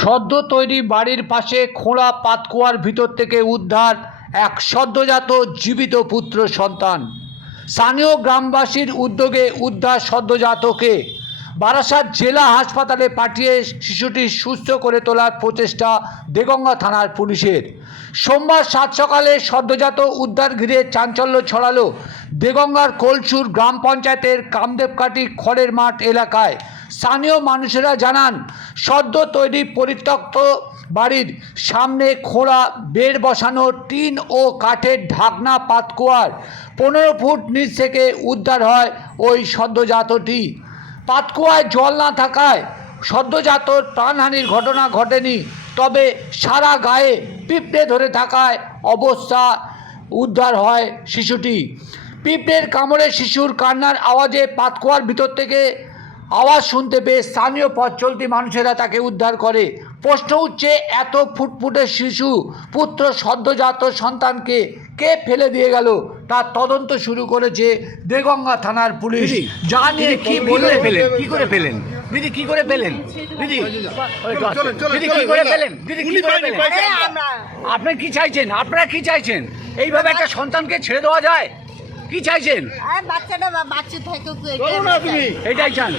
সদ্য তৈরি বাড়ির পাশে খোঁড়া পাতকুয়ার ভিতর থেকে উদ্ধার এক সদ্যজাত জীবিত পুত্র সন্তান। স্থানীয় গ্রামবাসীর উদ্যোগে উদ্ধার সদ্যজাতকে বারাসাত জেলা হাসপাতালে পাঠিয়ে শিশুটি সুস্থ করে তোলার প্রচেষ্টা দেগঙ্গা থানার পুলিশের। সোমবার সাত সকালে সদ্যজাত উদ্ধার ঘিরে চাঞ্চল্য ছড়ালো দেগঙ্গার কোলচুর গ্রাম পঞ্চায়েতের কামদেবকাটি খড়ের মাঠ এলাকায়। স্থানীয় মানুষেরা জানান, সদ্য তৈরি পরিত্যক্ত বাড়ির সামনে খোঁড়া বেড় বসানো টিন ও কাঠের ঢাকনা পাতকুয়ার 15 ফুট নিচ থেকে উদ্ধার হয় ওই সদ্যজাতটি। পাতকুয়ায় জল না থাকায় সদ্যজাতর প্রাণহানির ঘটনা ঘটেনি, তবে সারা গায়ে পিঁপড়ে ধরে থাকায় অবস্থা উদ্ধার হয় শিশুটি। পিঁপড়ের কামড়ে শিশুর কান্নার আওয়াজে পাতকুয়ার ভিতর থেকে আওয়াজ শুনতে পেয়ে স্থানীয় পথ চলতি মানুষেরা তাকে উদ্ধার করে। প্রশ্ন উঠছে, এত ফুটফুটে শিশু পুত্র সদ্যজাত সন্তানকে কে ফেলে দিয়ে গেল, তার তদন্ত শুরু করেছে দেগঙ্গা থানার পুলিশ। যা নিয়ে কি বলে ফেলেন, কি করে ফেলেন দিদি, কি করে ফেলেন দিদি, দিদি কি করে ফেলেন দিদি, কি করে ফেলেন? আপনি কি চাইছেন, আপনারা কি চাইছেন? এইভাবে একটা সন্তানকে ছেড়ে দেওয়া যায়? কি চাইছেন? বাচ্চাটা বাচ্চা থাকে এটাই চান?